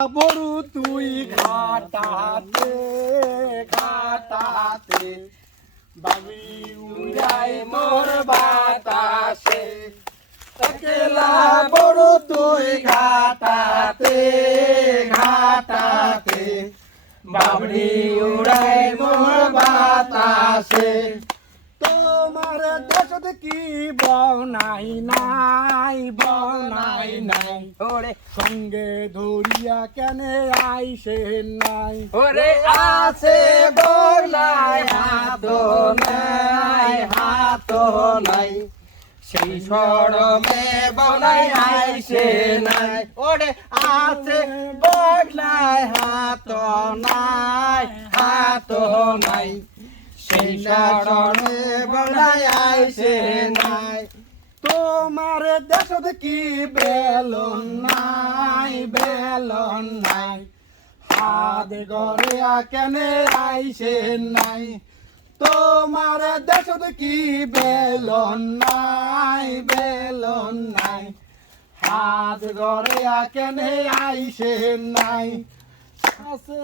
বড়ু তুই ঘাটাতে ঘাটাতে বাবি উড়াই মোর বাতাসে একলা বড়ু তুই ঘাটাতে ঘাটাতে বাবরি উড়াই মোর বাতাসে তোমার দেশত কি বনাই নাই বনাই নাই ওরে সঙ্গে ধরিয়া কেনে আইসে নাই ওরে আছে বলাই হাত নাই সেই সরমে বলাই আইসে নাই ওরে আছে বলাই হাত নাই সেই সরমে বলাই আইসে নাই তোমার দেশত কি বেলন নাই হাত গড়ে কেনে আইসে নাই তোমার দেশত কি বেলন নাই হাত গড়ে কেনে আইসে নাই আছে